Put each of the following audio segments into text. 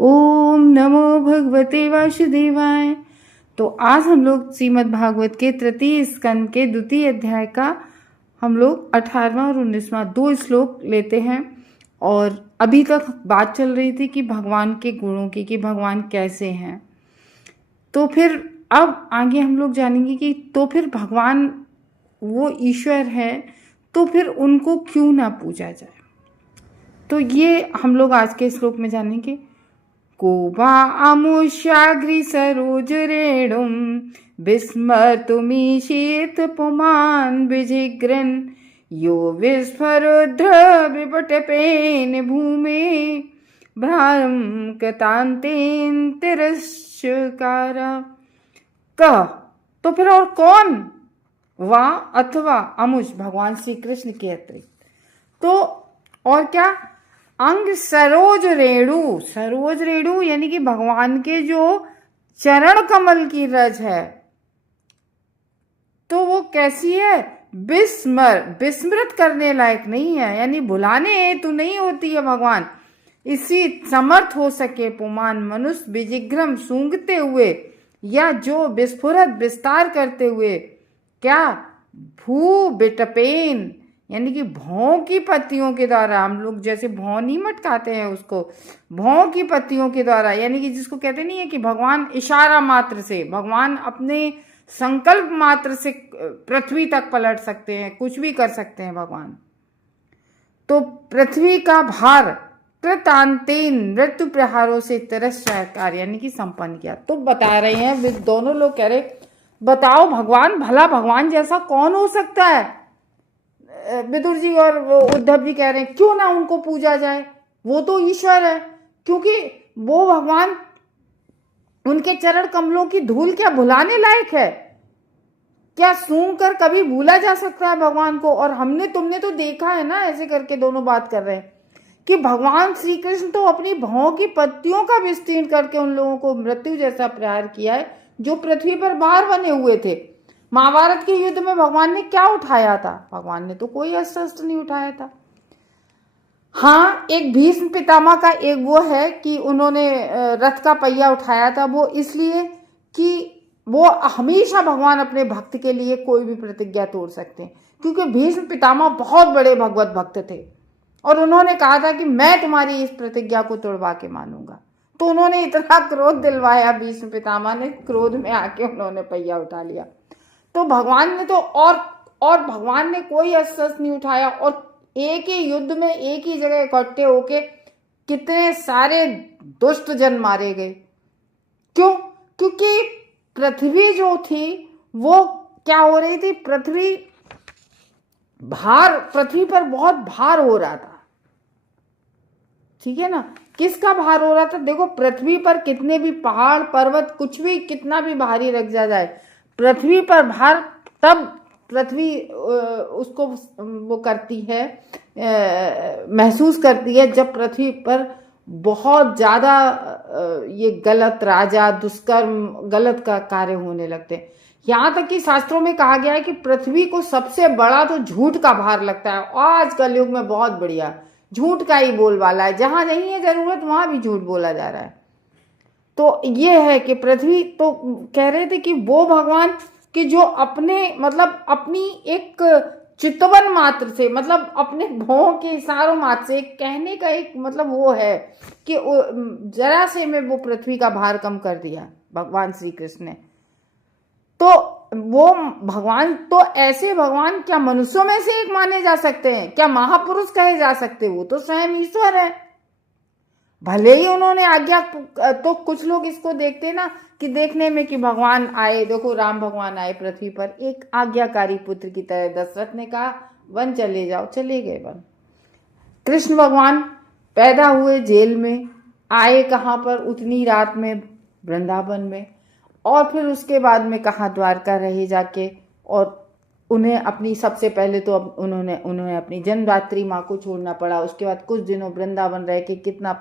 ओम नमो भगवते वासुदेवाय। तो आज हम लोग श्रीमद् भागवत के तृतीय स्कंद के द्वितीय अध्याय का हम लोग 18वां और 19वां 2 श्लोक लेते हैं। और अभी तक बात चल रही थी कि भगवान के गुणों की, कि भगवान कैसे हैं। तो फिर अब आगे हम लोग जानेंगे कि तो फिर भगवान वो ईश्वर है, तो फिर उनको क्यों ना पूजा जाए। तो ये हम लोग आज के श्लोक में जानेंगे। को वा अमुष्याग्रि सरोज रेणुम विस्मर्तुमीशीत पुमान् विजिग्रन् यो विस्फरुद्र विपटपेन भूमे भ्राम कृतान्तेन तिरस्कार। कह तो फिर और कौन, वा अथवा अमुष भगवान श्री कृष्ण के अतिरिक्त, तो और क्या, अंग सरोज रेणु। सरोज रेणु यानी कि भगवान के जो चरण कमल की रज है, तो वो कैसी है, विस्मृत करने लायक नहीं है, यानी भुलाने हेतु नहीं होती है भगवान। इसी समर्थ हो सके पुमान मनुष्य विजिग्रम सूंघते हुए, या जो विस्फुरत विस्तार करते हुए, क्या भू बिटपेन यानी कि भौं की पत्तियों के द्वारा, हम लोग जैसे भौं नहीं मटकाते हैं उसको, भौं की पत्तियों के द्वारा, यानी कि जिसको कहते नहीं है कि भगवान इशारा मात्र से, भगवान अपने संकल्प मात्र से पृथ्वी तक पलट सकते हैं, कुछ भी कर सकते हैं भगवान। तो पृथ्वी का भार कृतांतेन मृत्यु प्रहारों से तिरस्कार यानी कि संपन्न किया। तो बता रहे हैं दोनों लोग, कह रहे बताओ भगवान, भला भगवान जैसा कौन हो सकता है। विदुर जी और उद्धव जी कह रहे हैं क्यों ना उनको पूजा जाए, वो तो ईश्वर है। क्योंकि वो भगवान, उनके चरण कमलों की धूल क्या भुलाने लायक है, क्या सूंघ कर कभी भूला जा सकता है भगवान को। और हमने तुमने तो देखा है ना, ऐसे करके दोनों बात कर रहे हैं कि भगवान श्री कृष्ण तो अपनी भौं की पत्तियों का विस्तीर्ण करके उन लोगों को मृत्यु जैसा प्रहार किया है जो पृथ्वी पर बाहर बने हुए थे। महाभारत के युद्ध में भगवान ने क्या उठाया था, भगवान ने तो कोई अस्त्र शस्त्र नहीं उठाया था। हाँ, एक भीष्म पितामह का एक वो है कि उन्होंने रथ का पहिया उठाया था, वो इसलिए कि वो हमेशा भगवान अपने भक्त के लिए कोई भी प्रतिज्ञा तोड़ सकते हैं, क्योंकि भीष्म पितामह बहुत बड़े भगवत भक्त थे और उन्होंने कहा था कि मैं तुम्हारी इस प्रतिज्ञा को तोड़वा के मानूंगा। तो उन्होंने इतना क्रोध दिलवाया भीष्म पितामह ने, क्रोध में आके उन्होंने पहिया उठा लिया। तो भगवान ने तो और भगवान ने कोई अस्त्र नहीं उठाया, और एक ही युद्ध में एक ही जगह इकट्ठे होके कितने सारे दुष्ट जन मारे गए। क्यों? क्योंकि पृथ्वी जो थी वो क्या हो रही थी, पृथ्वी पर बहुत भार हो रहा था। ठीक है ना, किसका भार हो रहा था? देखो, पृथ्वी पर कितने भी पहाड़ पर्वत कुछ भी कितना भी भारी रख जाए, पृथ्वी पर भार तब पृथ्वी उसको वो करती है, महसूस करती है, जब पृथ्वी पर बहुत ज्यादा ये गलत राजा दुष्कर्म गलत का कार्य होने लगते हैं। यहाँ तक कि शास्त्रों में कहा गया है कि पृथ्वी को सबसे बड़ा तो झूठ का भार लगता है। आज कलयुग में बहुत बढ़िया झूठ का ही बोलबाला है, जहां नहीं है जरूरत वहां भी झूठ बोला जा रहा है। तो ये है कि पृथ्वी, तो कह रहे थे कि वो भगवान कि जो अपने मतलब अपनी एक चितवन मात्र से, मतलब अपने भौं के इशारों मात्र से, कहने का एक मतलब वो है कि जरा से में वो पृथ्वी का भार कम कर दिया भगवान श्री कृष्ण ने। तो वो भगवान, तो ऐसे भगवान क्या मनुष्यों में से एक माने जा सकते हैं, क्या महापुरुष कहे जा सकते? वो तो स्वयं ईश्वर है। भले ही उन्होंने आज्ञा, तो कुछ लोग इसको देखते ना कि देखने में कि भगवान आए, देखो राम भगवान आए पृथ्वी पर एक आज्ञाकारी पुत्र की तरह, दशरथ ने कहा वन चले जाओ, चले गए वन। कृष्ण भगवान पैदा हुए जेल में, आए कहाँ पर, उतनी रात में वृंदावन में, और फिर उसके बाद में कहाँ द्वारका रहे जाके, और उन्हें अपनी सबसे पहले तो अब उन्होंने अपनी जन्मदात्री माँ को छोड़ना पड़ा। उसके बाद कुछ दिनों वृंदावन रह के, कितना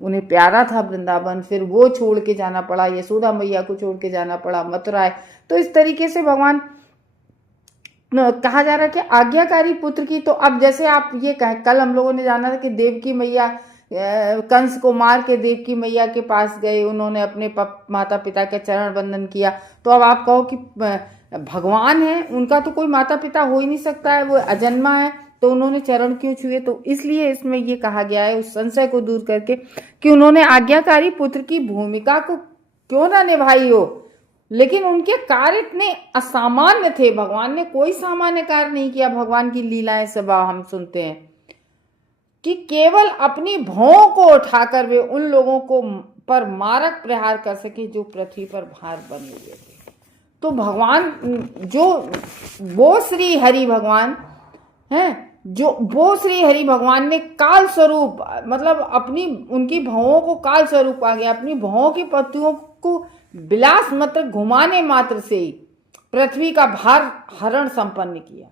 उन्हें प्यारा था वृंदावन, फिर वो छोड़ के जाना पड़ा, यशोदा मैया को छोड़ के जाना पड़ा मथुरा। तो इस तरीके से भगवान कहा जा रहा है कि आज्ञाकारी पुत्र की। तो अब जैसे आप ये कहें, कल हम लोगों ने जाना था कि देवकी मैया कंस को मार के देवकी मैया के पास गए, उन्होंने अपने माता पिता के चरण वंदन किया। तो अब आप कहो कि भगवान है, उनका तो कोई माता पिता हो ही नहीं सकता है, वो अजन्मा है, तो उन्होंने चरण क्यों छुए? तो इसलिए इसमें ये कहा गया है उस संशय को दूर करके कि उन्होंने आज्ञाकारी पुत्र की भूमिका को क्यों ना निभाई हो, लेकिन उनके कार्य इतने असामान्य थे। भगवान ने कोई सामान्य कार्य नहीं किया। भगवान की लीलाएं सब हम सुनते हैं कि केवल अपनी भौं को उठाकर वे उन लोगों को पर मारक प्रहार कर सके जो पृथ्वी पर भार बने हुए थे। तो भगवान जो वो श्री हरि भगवान हैं, जो वो श्री हरि भगवान ने काल स्वरूप, मतलब अपनी उनकी भौं को काल स्वरूप आ गया, अपनी भौं की पत्तियों को विलास मात्र घुमाने मात्र से ही पृथ्वी का भार हरण संपन्न किया।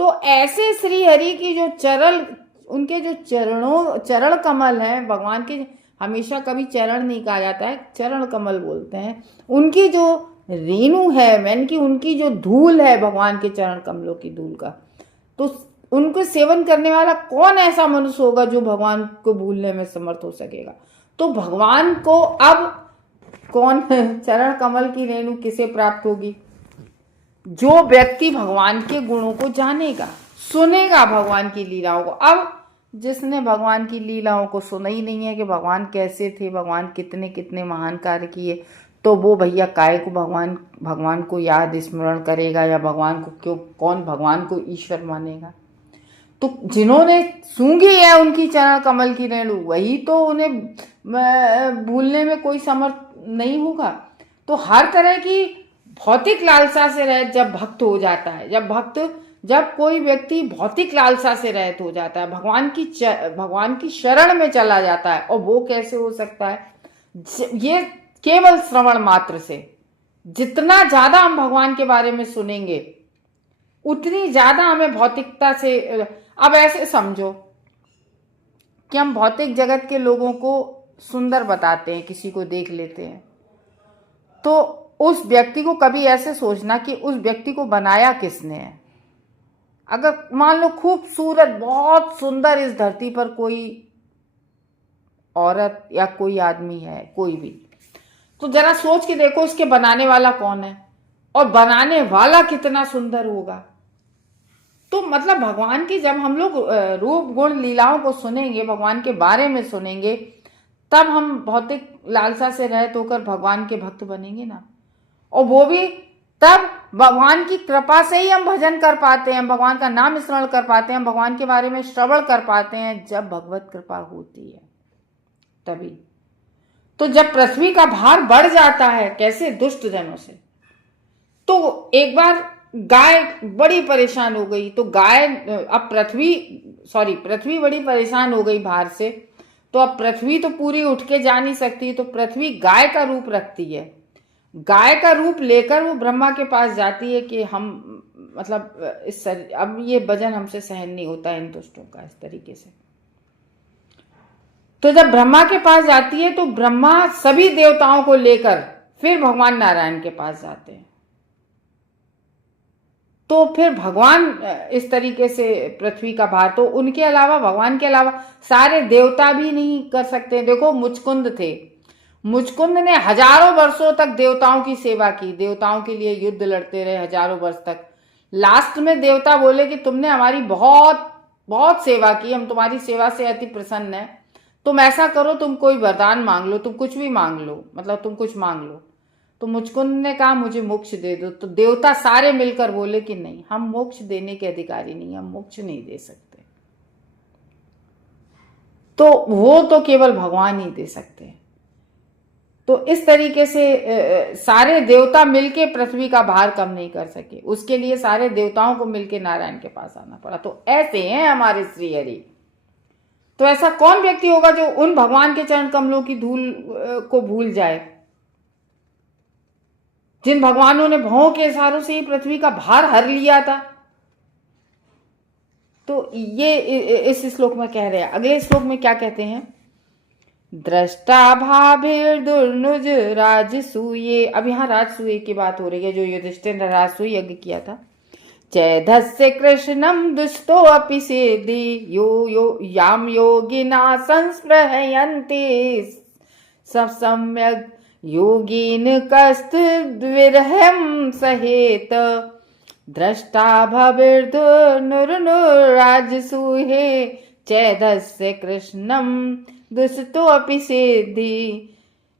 तो ऐसे श्री हरि की जो उनके जो चरण कमल हैं भगवान के, हमेशा कभी चरण नहीं कहा जाता है, चरण कमल बोलते हैं। उनकी जो रेणु है, मैंने की उनकी जो धूल है भगवान के चरण कमलों की धूल का, तो उनको सेवन करने वाला कौन ऐसा मनुष्य होगा जो भगवान को भूलने में समर्थ हो सकेगा? तो भगवान को अब कौन चरण कमल की रेणु किसे प्राप्त होगी? जो व्यक्ति भगवान के गुणों को जानेगा, सुनेगा भगवान की लीलाओं को। अब जिसने भगवान की लीलाओं को सुना ही नहीं है कि भगवान कैसे थे, भगवान कितने कितने महान कार्य किए, तो वो भैया काय को भगवान को याद स्मरण करेगा, या भगवान को क्यों, कौन भगवान को ईश्वर मानेगा? तो जिन्होंने सूंघी है उनकी चरण कमल की रेणु, वही तो उन्हें भूलने में कोई समर्थ नहीं होगा। तो हर तरह की भौतिक लालसा से रहित जब भक्त हो जाता है, जब कोई व्यक्ति भौतिक लालसा से रहित हो जाता है, भगवान की शरण में चला जाता है, और वो कैसे हो सकता है? ये केवल श्रवण मात्र से। जितना ज्यादा हम भगवान के बारे में सुनेंगे उतनी ज्यादा हमें भौतिकता से, अब ऐसे समझो कि हम भौतिक जगत के लोगों को सुंदर बताते हैं, किसी को देख लेते हैं, तो उस व्यक्ति को कभी ऐसे सोचना कि उस व्यक्ति को बनाया किसने है। अगर मान लो खूबसूरत, बहुत सुंदर इस धरती पर कोई औरत या कोई आदमी है, कोई भी, तो जरा सोच के देखो इसके बनाने वाला कौन है, और बनाने वाला कितना सुंदर होगा। तो मतलब भगवान की जब हम लोग रूप गुण लीलाओं को सुनेंगे, भगवान के बारे में सुनेंगे, तब हम भौतिक लालसा से रहित होकर भगवान के भक्त बनेंगे ना। और वो भी तब भगवान की कृपा से ही हम भजन कर पाते हैं, भगवान का नाम स्मरण कर पाते हैं, भगवान के बारे में श्रवण कर पाते हैं, जब भगवत कृपा होती है तभी। तो जब पृथ्वी का भार बढ़ जाता है, कैसे दुष्ट जनों से, तो एक बार गाय बड़ी परेशान हो गई, तो गाय अब पृथ्वी बड़ी परेशान हो गई भार से, तो अब पृथ्वी तो पूरी उठ के जा नहीं सकती, तो पृथ्वी गाय का रूप रखती है। गाय का रूप लेकर वो ब्रह्मा के पास जाती है कि हम, मतलब अब ये वजन हमसे सहन नहीं होता इन दुष्टों का इस तरीके से। तो जब ब्रह्मा के पास जाती है तो ब्रह्मा सभी देवताओं को लेकर फिर भगवान नारायण के पास जाते हैं। तो फिर भगवान इस तरीके से पृथ्वी का भार, तो उनके अलावा, भगवान के अलावा सारे देवता भी नहीं कर सकते। देखो मुचकुंद थे, मुचकुंद ने हजारों वर्षों तक देवताओं की सेवा की, देवताओं के लिए युद्ध लड़ते रहे हजारों वर्ष तक। लास्ट में देवता बोले कि तुमने हमारी बहुत बहुत सेवा की, हम तुम्हारी सेवा से अति प्रसन्न है, तुम ऐसा करो, तुम कोई वरदान मांग लो, तुम कुछ भी मांग लो, मतलब तुम कुछ मांग लो। तो मुचकुंद ने कहा मुझे मोक्ष दे दो। तो देवता सारे मिलकर बोले कि नहीं, हम मोक्ष देने के अधिकारी नहीं, हम मोक्ष नहीं दे सकते। तो वो तो केवल भगवान ही दे सकते हैं। तो इस तरीके से सारे देवता मिलके पृथ्वी का भार कम नहीं कर सके, उसके लिए सारे देवताओं को मिलके नारायण के पास आना पड़ा। तो ऐसे हैं हमारे श्री हरि। तो ऐसा कौन व्यक्ति होगा जो उन भगवान के चरण कमलों की धूल को भूल जाए, जिन भगवानों ने भौं के इशारों से ही पृथ्वी का भार हर लिया था। तो ये इस श्लोक में कह रहे हैं। अगले श्लोक में क्या कहते हैं? दृष्टा भाभिर दुर्नुज राजसूये। अब यहाँ राजसूय की बात हो रही है, जो युधिष्ठिर ने राजसूय यज्ञ किया था। चैधस्य कृष्णं दुष्टो अपि सिद्धि यो याम योगिना संस्पृहयन्ति सम्यक् योगीन कस्तद्विरहं सहेत दृष्टा भविर्दुर्नुराजसूहे चैधस्य कृष्णं दुष्टोऽपि सिद्धि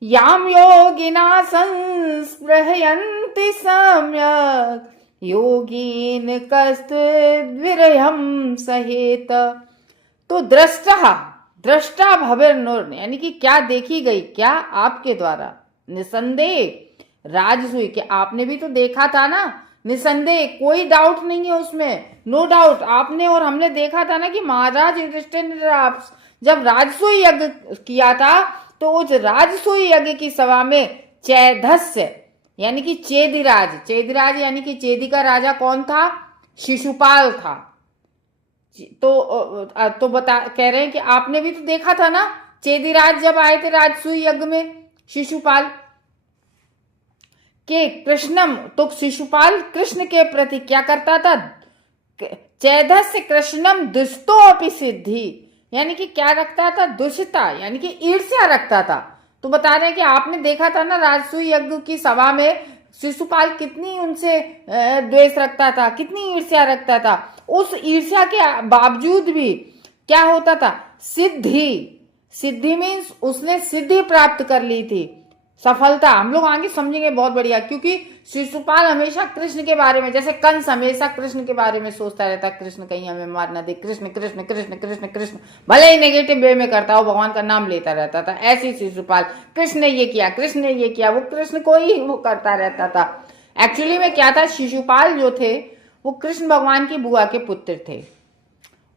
याम योगिना संस्पृहयन्ति सम्यक् योगीन कस्तद्विरहं सहेत। तो दृष्टा भविर नूर, यानी कि क्या देखी गई, क्या आपके द्वारा, निसंदेह राजसूय, कि आपने भी तो देखा था ना, निसंदेह कोई डाउट नहीं है उसमें, नो डाउट, आपने और हमने देखा था ना कि महाराज युधिष्ठिर ने जब राजसूय यज्ञ किया था तो उस राजसूय यज्ञ की सभा में चैधस्य यानी कि चेदिराज यानी कि चेदी का राजा कौन था? शिशुपाल था। तो कह रहे हैं कि आपने भी तो देखा था ना, चेदिराज जब आए थे राजसूय यज्ञ में, शिशुपाल के कृष्णम, तो शिशुपाल कृष्ण के प्रति क्या करता था? चैधस्य कृष्णम दुष्टो अपि सिद्धि, यानी कि क्या रखता था? दुष्टता, यानी कि ईर्ष्या रखता था। तो बता रहे हैं कि आपने देखा था ना राजसूय यज्ञ की सभा में शिशुपाल कितनी उनसे द्वेष रखता था, कितनी ईर्ष्या रखता था। उस ईर्ष्या के बावजूद भी क्या होता था? सिद्धि मीन्स उसने सिद्धि प्राप्त कर ली थी, सफलता। हम लोग आगे समझेंगे बहुत बढ़िया, क्योंकि शिशुपाल हमेशा कृष्ण के बारे में, जैसे कंस हमेशा कृष्ण के बारे में सोचता रहता, कृष्ण कहीं हमें मार ना दे, कृष्ण कृष्ण कृष्ण कृष्ण कृष्ण, भले ही नेगेटिव वे में करता हो, भगवान का नाम लेता रहता था। ऐसे शिशुपाल, कृष्ण ने ये किया, कृष्ण ने ये किया, वो कृष्ण को ही वो करता रहता था। एक्चुअली में क्या था, शिशुपाल जो थे वो कृष्ण भगवान की बुआ के पुत्र थे,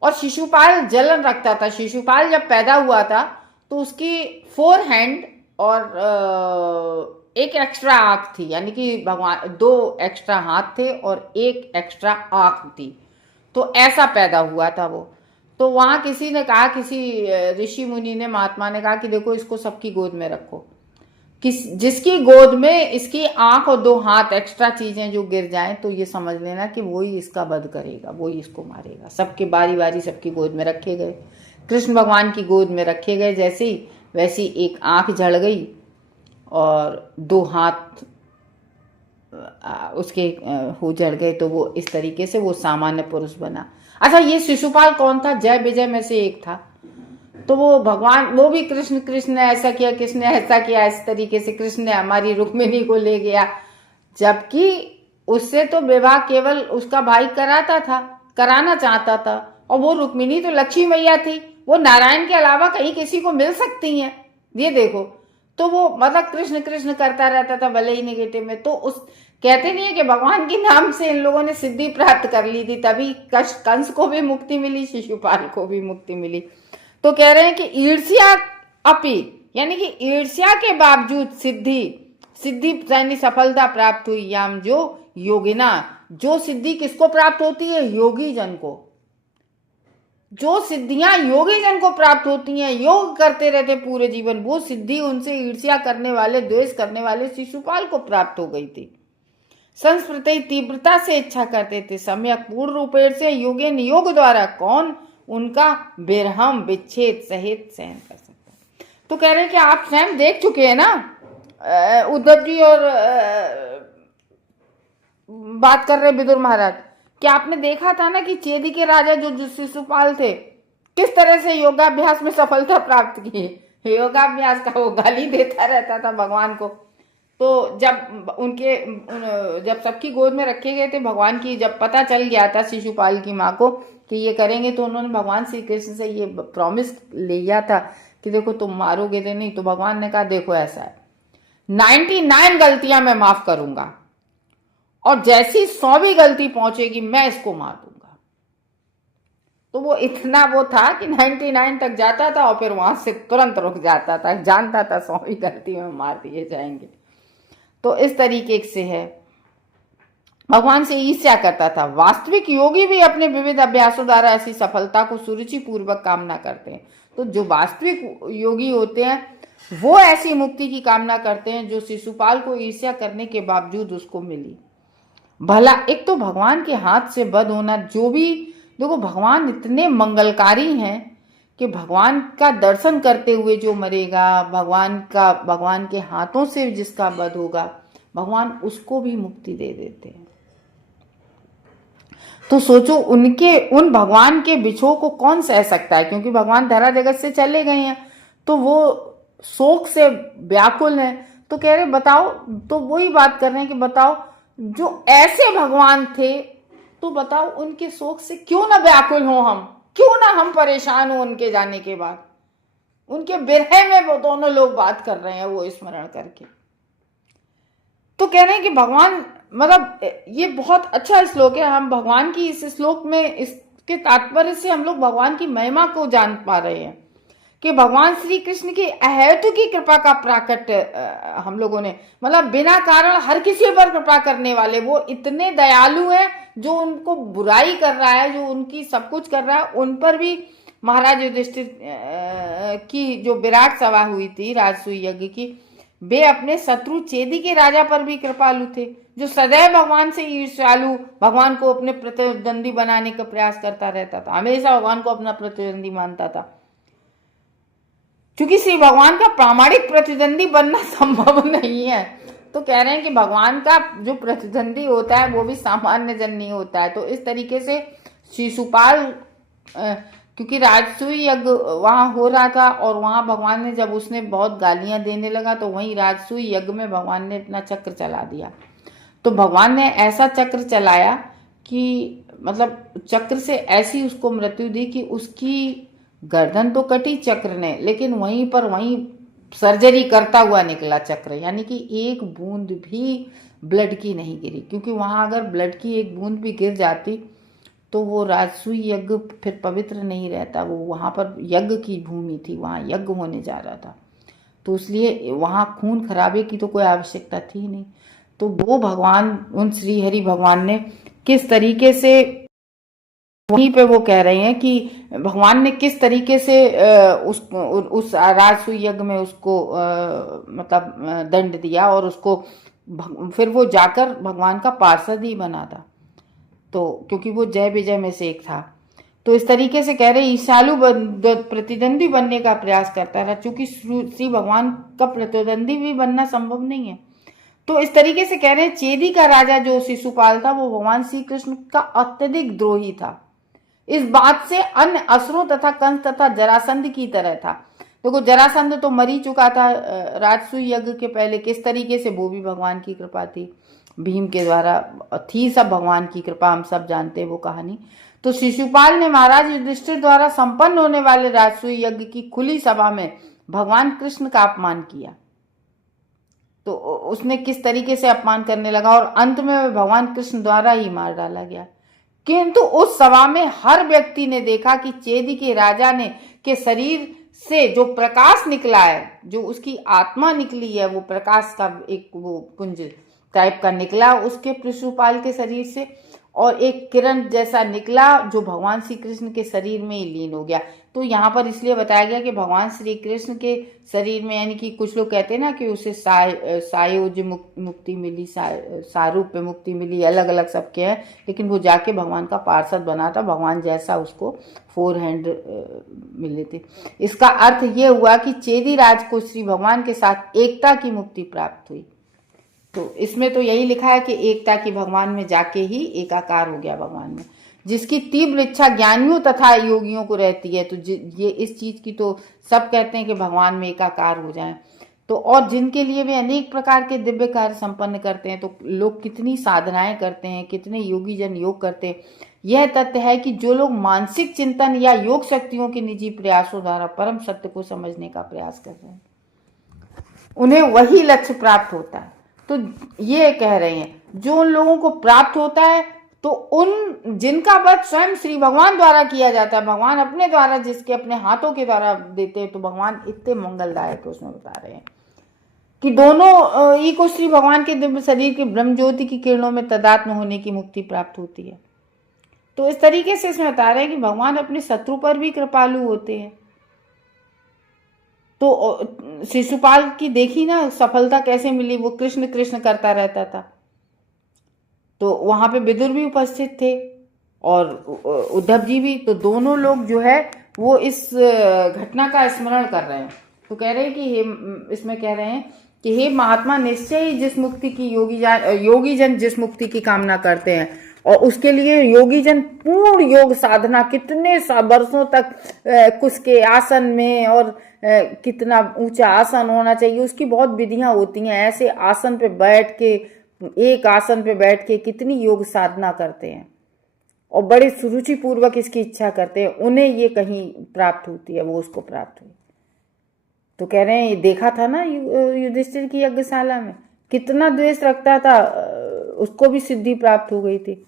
और शिशुपाल जलन रखता था। शिशुपाल जब पैदा हुआ था तो उसकी 4 हैंड और एक एक्स्ट्रा आंख थी, यानी कि भगवान 2 एक्स्ट्रा हाथ थे और 1 एक्स्ट्रा आंख थी। तो ऐसा पैदा हुआ था वो। तो वहां किसी ने कहा, किसी ऋषि मुनि ने, महात्मा ने कहा कि देखो इसको सबकी गोद में रखो, जिसकी गोद में इसकी आंख और 2 हाथ एक्स्ट्रा चीजें जो गिर जाएं तो ये समझ लेना कि वो ही इसका वध करेगा, वो ही इसको मारेगा। सबके बारी बारी सबकी गोद में रखे गए, कृष्ण भगवान की गोद में रखे गए। जैसे ही वैसी एक आंख जड़ गई और 2 हाथ उसके हो जड़ गए, तो वो इस तरीके से वो सामान्य पुरुष बना। अच्छा, ये शिशुपाल कौन था? जय विजय में से एक था। तो वो भगवान, वो भी कृष्ण ने ऐसा किया, कृष्ण ने ऐसा किया, इस तरीके से कृष्ण ने हमारी रुक्मिणी को ले गया, जबकि उससे तो विवाह केवल उसका भाई कराना चाहता था, और वो रुक्मिणी तो लक्ष्मी मैया थी, वो नारायण के अलावा कहीं किसी को मिल सकती हैं, ये देखो। तो वो मतलब कृष्ण कृष्ण करता रहता था, भले ही नेगेटिव में। तो उस कहते नहीं है कि भगवान के नाम से इन लोगों ने सिद्धि प्राप्त कर ली थी, तभी कंस को भी मुक्ति मिली, शिशुपाल को भी मुक्ति मिली। तो कह रहे हैं कि ईर्ष्या अपि, यानी कि ईर्ष्या के बावजूद सिद्धि यानी सफलता प्राप्त हुई। याम जो योगिना, जो सिद्धि किसको प्राप्त होती है? योगी जन को। जो सिद्धियां योगी जन को प्राप्त होती हैं, योग करते रहते पूरे जीवन, वो सिद्धि उनसे ईर्ष्या करने वाले, द्वेष करने वाले शिशुपाल को प्राप्त हो गई थी। संस्कृति तीव्रता से इच्छा करते थे, सम्यक पूर्ण रूपेण से योगेन, योग द्वारा। कौन? उनका विरहम, विच्छेद सहित सहन कर सकता है। तो कह रहे हैं कि आप स्वयं देख चुके हैं ना, उद्धव जी और बात कर रहे विदुर महाराज, कि आपने देखा था ना कि चेदी के राजा जो शिशुपाल थे, किस तरह से योगाभ्यास में सफलता प्राप्त की। योगाभ्यास का वो गाली देता रहता था भगवान को। तो जब सबकी गोद में रखे गए थे भगवान की, जब पता चल गया था शिशुपाल की माँ को कि ये करेंगे, तो उन्होंने भगवान श्री कृष्ण से ये प्रॉमिस लिया था कि देखो तुम मारोगे तो नहीं। तो भगवान ने कहा देखो ऐसा है, 99 गलतियां मैं माफ करूंगा, और जैसी 100वीं गलती पहुंचेगी मैं इसको मार दूंगा। तो वो इतना वो था कि 99 तक जाता था और फिर वहां से तुरंत रुक जाता था, जानता था 100वीं गलती में मार दिए जाएंगे। तो इस तरीके से है, भगवान से ईर्ष्या करता था। वास्तविक योगी भी अपने विविध अभ्यासों द्वारा ऐसी सफलता को सुरुचि पूर्वक कामना करते हैं। तो जो वास्तविक योगी होते हैं वो ऐसी मुक्ति की कामना करते हैं जो शिशुपाल को ईर्ष्या करने के बावजूद उसको मिली। भला एक तो भगवान के हाथ से वध होना, जो भी देखो भगवान इतने मंगलकारी हैं कि भगवान का दर्शन करते हुए जो मरेगा, भगवान के हाथों से जिसका वध होगा, भगवान उसको भी मुक्ति दे देते हैं। तो सोचो उन भगवान के बिछोह को कौन सह सकता है, क्योंकि भगवान धरा जगत से चले गए हैं तो वो शोक से व्याकुल हैं। तो कह रहे बताओ, तो वही बात कर रहे हैं कि बताओ जो ऐसे भगवान थे, तो बताओ उनके शोक से क्यों ना व्याकुल हो हम, क्यों ना हम परेशान हो उनके जाने के बाद। उनके बिरहे में वो दोनों लोग बात कर रहे हैं, वो स्मरण करके। तो कह रहे हैं कि भगवान, मतलब ये बहुत अच्छा श्लोक है। हम भगवान की इस श्लोक में, इसके तात्पर्य से हम लोग भगवान की महिमा को जान पा रहे हैं कि भगवान श्री कृष्ण की अहेतु की कृपा का प्राकट्य हम लोगों ने, मतलब बिना कारण हर किसी पर कृपा करने वाले वो इतने दयालु हैं। जो उनको बुराई कर रहा है, जो उनकी सब कुछ कर रहा है, उन पर भी महाराज युधिष्ठिर की जो विराट सभा हुई थी राजसूय यज्ञ की, वे अपने शत्रु चेदी के राजा पर भी कृपालु थे, जो सदैव भगवान से ईर्ष्यालु, भगवान को अपने प्रतिद्वंदी बनाने का प्रयास करता रहता था, हमेशा भगवान को अपना प्रतिद्वंदी मानता था। क्योंकि श्री भगवान का प्रामाणिक प्रतिद्वंदी बनना संभव नहीं है। तो कह रहे हैं कि भगवान का जो प्रतिद्वंदी होता है वो भी सामान्य जन नहीं होता है। तो इस तरीके से शिशुपाल, क्योंकि राजसूय यज्ञ वहां हो रहा था और वहां भगवान ने, जब उसने बहुत गालियां देने लगा तो वहीं राजसूय यज्ञ में भगवान ने अपना चक्र चला दिया। तो भगवान ने ऐसा चक्र चलाया कि मतलब चक्र से ऐसी उसको मृत्यु दी कि उसकी गर्दन तो कटी चक्र ने, लेकिन वहीं पर वहीं सर्जरी करता हुआ निकला चक्र, यानी कि एक बूंद भी ब्लड की नहीं गिरी। क्योंकि वहां अगर ब्लड की एक बूंद भी गिर जाती तो वो राजसूय यज्ञ फिर पवित्र नहीं रहता। वो वहां पर यज्ञ की भूमि थी, वहां यज्ञ होने जा रहा था, तो इसलिए वहां खून खराबे की तो कोई आवश्यकता थी नहीं। तो वो भगवान, उन श्री हरि भगवान ने किस तरीके से, वहीं पे वो कह रहे हैं कि भगवान ने किस तरीके से उस राजसूय यज्ञ में उसको मतलब दंड दिया, और उसको फिर वो जाकर भगवान का पार्षद ही बना था। तो क्योंकि वो जय विजय में से एक था, तो इस तरीके से कह रहे ईशालु प्रतिद्वंदी बनने का प्रयास करता था, चूंकि श्री भगवान का प्रतिद्वंदी भी बनना संभव नहीं है। तो इस तरीके से कह रहे हैं चेदी का राजा जो शिशुपाल था वो भगवान श्री कृष्ण का अत्यधिक द्रोही था। इस बात से अन्य असुरों तथा कंस तथा जरासंध की तरह था। देखो जरासंध तो मर ही चुका था राजसूय यज्ञ के पहले, किस तरीके से वो भी भगवान की कृपा थी, भीम के द्वारा थी, सब भगवान की कृपा, हम सब जानते हैं वो कहानी। तो शिशुपाल ने महाराज युधिष्ठिर द्वारा संपन्न होने वाले राजसूय यज्ञ की खुली सभा में भगवान कृष्ण का अपमान किया। तो उसने किस तरीके से अपमान करने लगा और अंत में भगवान कृष्ण द्वारा ही मार डाला गया। किंतु उस सभा में हर व्यक्ति ने देखा कि चेदी के राजा ने के शरीर से जो प्रकाश निकला है, जो उसकी आत्मा निकली है, वो प्रकाश का एक वो पुंज टाइप का निकला उसके शिशुपाल के शरीर से, और एक किरण जैसा निकला जो भगवान श्री कृष्ण के शरीर में ही लीन हो गया। तो यहाँ पर इसलिए बताया गया कि भगवान श्री कृष्ण के शरीर में, यानी कि कुछ लोग कहते हैं ना कि उसे सायोज मुक्ति मिली, सारूप्य मुक्ति मिली, अलग अलग सबके हैं, लेकिन वो जाके भगवान का पार्षद बना था, भगवान जैसा उसको 4 हैंड मिले थे। इसका अर्थ ये हुआ कि चेदी राज को श्री भगवान के साथ एकता की मुक्ति प्राप्त हुई। तो इसमें तो यही लिखा है कि एकता की भगवान में जाके ही एकाकार हो गया भगवान में, जिसकी तीव्र इच्छा ज्ञानियों तथा योगियों को रहती है। तो ये इस चीज की तो सब कहते हैं कि भगवान में एकाकार हो जाएं। तो और जिनके लिए वे अनेक प्रकार के दिव्य कार्य संपन्न करते हैं, तो लोग कितनी साधनाएं करते हैं, कितने योगी जन योग करते हैं। यह तथ्य है कि जो लोग मानसिक चिंतन या योग शक्तियों के निजी प्रयासों द्वारा परम सत्य को समझने का प्रयास कर रहे हैं, उन्हें वही लक्ष्य प्राप्त होता है। तो ये कह रहे हैं जो उन लोगों को प्राप्त होता है, तो उन जिनका वध स्वयं श्री भगवान द्वारा किया जाता है, भगवान अपने द्वारा, जिसके अपने हाथों के द्वारा देते हैं, तो भगवान इतने मंगलदायक है उसमें बता रहे हैं कि दोनों ही को श्री भगवान के दिव्य शरीर की ब्रह्म ज्योति की किरणों में तदात्म होने की मुक्ति प्राप्त होती है। तो इस तरीके से इसमें बता रहे हैं कि भगवान अपने शत्रु पर भी कृपालु होते हैं। तो शिशुपाल की देखी ना सफलता कैसे मिली, वो कृष्ण कृष्ण करता रहता था। तो वहां पे विदुर भी उपस्थित थे और उद्धव जी भी। तो दोनों लोग जो है वो इस घटना का स्मरण कर रहे हैं। तो कह रहे हैं कि हे, इसमें कह रहे हैं कि हे महात्मा, निश्चय ही जिस मुक्ति की योगी जन जिस मुक्ति की कामना करते हैं और उसके लिए योगी जन पूर्ण योग साधना कितने वर्षों तक कुछ के आसन में और कितना ऊंचा आसन होना चाहिए, उसकी बहुत विधियां होती हैं। ऐसे आसन पे बैठ के, एक आसन पे बैठ के कितनी योग साधना करते हैं और बड़े सुरुचि पूर्वक इसकी इच्छा करते हैं। उन्हें ये कहीं प्राप्त होती है, वो उसको प्राप्त हुई। तो कह रहे हैं ये देखा था ना युधिष्ठिर की यज्ञशाला में, कितना द्वेष रखता था, उसको भी सिद्धि प्राप्त हो गई थी।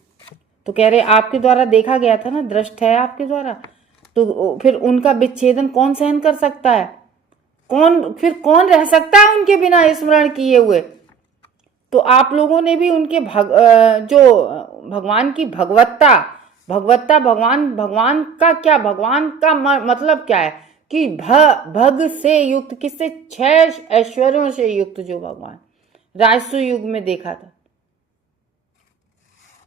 तो कह रहे आपके द्वारा देखा गया था ना, दृष्ट है आपके द्वारा, तो फिर उनका विच्छेदन कौन सहन कर सकता है? कौन रह सकता है उनके बिना स्मरण किए हुए? तो आप लोगों ने भी उनके जो भगवान की भगवत्ता भगवान का क्या, भगवान का मतलब क्या है कि भग से युक्त, किससे? 6 ऐश्वर्यों से युक्त जो भगवान राजसु युग में देखा था।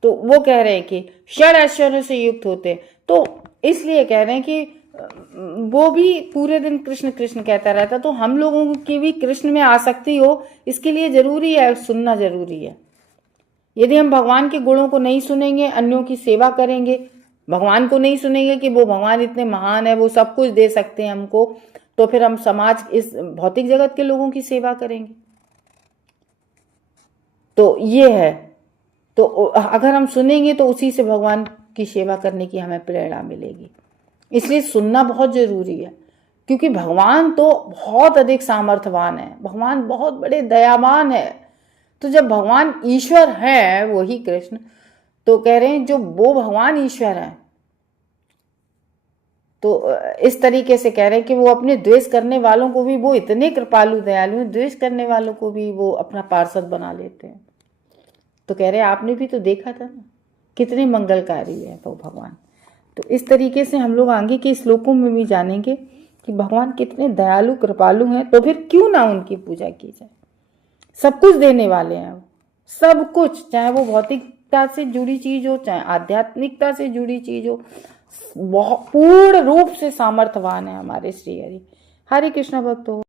तो वो कह रहे हैं कि 6 ऐश्वर्यों से युक्त होते हैं। तो इसलिए कह रहे हैं कि वो भी पूरे दिन कृष्ण कृष्ण कहता रहता। तो हम लोगों की भी कृष्ण में आसक्ति हो, इसके लिए जरूरी है, सुनना जरूरी है। यदि हम भगवान के गुणों को नहीं सुनेंगे, अन्यों की सेवा करेंगे, भगवान को नहीं सुनेंगे कि वो भगवान इतने महान है, वो सब कुछ दे सकते हैं हमको, तो फिर हम समाज, इस भौतिक जगत के लोगों की सेवा करेंगे। तो ये है। तो अगर हम सुनेंगे तो उसी से भगवान की सेवा करने की हमें प्रेरणा मिलेगी। इसलिए सुनना बहुत जरूरी है, क्योंकि भगवान तो बहुत अधिक सामर्थ्यवान है, भगवान बहुत बड़े दयावान है। तो जब भगवान ईश्वर है, वही कृष्ण, तो कह रहे हैं जो वो भगवान ईश्वर है, तो इस तरीके से कह रहे हैं कि वो अपने द्वेष करने वालों को भी, वो इतने कृपालु दयालु हैं, द्वेष करने वालों को भी वो अपना पार्षद बना लेते हैं। तो कह रहे हैं आपने भी तो देखा था ना, कितने मंगलकारी है वो भगवान। तो इस तरीके से हम लोग आगे के श्लोकों में भी जानेंगे कि भगवान कितने दयालु कृपालु हैं। तो फिर क्यों ना उनकी पूजा की जाए? सब कुछ देने वाले हैं, सब कुछ, चाहे वो भौतिकता से जुड़ी चीज हो, चाहे आध्यात्मिकता से जुड़ी चीज हो, पूर्ण रूप से सामर्थ्यवान है हमारे श्री हरि। हरे कृष्ण भक्त हो।